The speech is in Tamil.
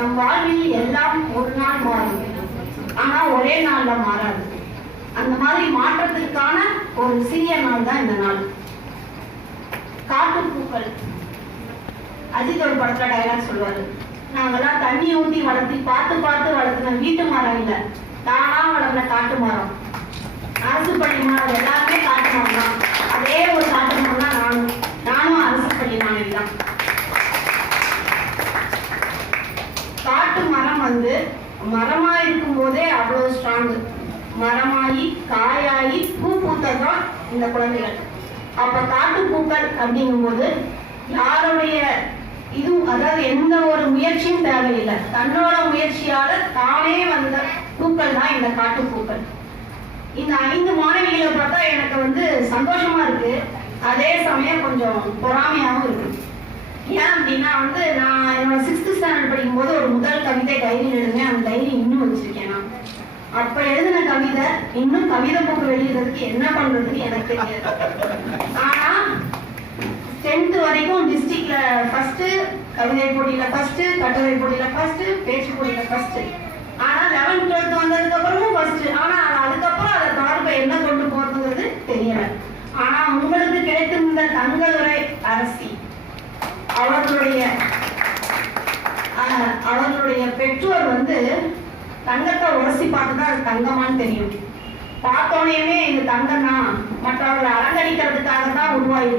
நம் வாழ்வில் எல்லாம் ஒரு நாள் மாறும், ஆனா ஒரே நாள்ல மாறாது. அந்த மாதிரி மாற்றத்திற்கான ஒரு சிறிய நாள் தான் இந்த நாள். காட்டுப்பூக்கள் அஜித் ஒரு படத்துல டயலாக் சொல்லுவாரு, நாங்கெல்லாம் தண்ணி ஊத்தி வளர்த்தி பார்த்து பார்த்து வளர்த்துன வீட்டு மரம் இல்லை, தானா வளர்ந்த காட்டு மரம். அரசு பள்ளி மாணவர் எல்லாருமே காட்டு மரம் தான். அதே ஒரு காட்டு மரம் தான் நானும் அரசு பள்ளி மாணவி தான். காட்டு மரம் மரமா இருக்கும் போதே அவ்வளவு ஸ்ட்ராங். மரமாயி காயாயி பூ பூத்ததான் இந்த குழந்தைகள். அப்ப காட்டு பூக்கள் அப்படிங்கும் போது யாருடைய இது, அதாவது எந்த ஒரு முயற்சியும் தேவையில்லை, தன்னோட முயற்சியால தானே வந்த பூக்கள் தான் இந்த காட்டு பூக்கள். இந்த 5 மாணவிகளை பார்த்தா எனக்கு சந்தோஷமா இருக்கு, அதே சமயம் கொஞ்சம் பொறாமையாகவும் இருக்கு. ஏன் அப்படின்னா நான் என்னோட 6th ஸ்டாண்டர்ட் படிக்கும் போது ஒரு முதல் கவிதை டைரி எழுதுனேன். அந்த டைரி இன்னும் வச்சிருக்கேன். நான் அப்ப எழுதின கவிதை இன்னும் கவிதை புக்கு வெளியிடுறதுக்கு என்ன பண்றதுன்னு எனக்கு தெரியாது. ஆனா 10th வரைக்கும் டிஸ்ட்ரிக்ட்ல ஃபர்ஸ்ட், கவிதை போட்டியில ஃபர்ஸ்ட், கட்டுரை போட்டியில ஃபர்ஸ்ட், பேச்சு போட்டியில ஃபர்ஸ்ட். ஆனா 11th 12th வந்ததுக்கு அப்புறமும் ஃபர்ஸ்ட். ஆனா அதுக்கப்புறம் அதை தொடர்பை என்ன கொண்டு போறதுங்கிறது தெரியல. ஆனா உங்களுக்கு கிடைத்திருந்த தங்கதுரை அரசி அவர்களுடைய பெற்றோர் தங்கத்தை உரசி பார்த்துதான் அது தங்கமான்னு தெரியும். பார்த்தோன்னே இது தங்கம் தான், மற்றவர்களை அலங்கரிக்கிறதுக்காக தான் உருவாயிருக்கு.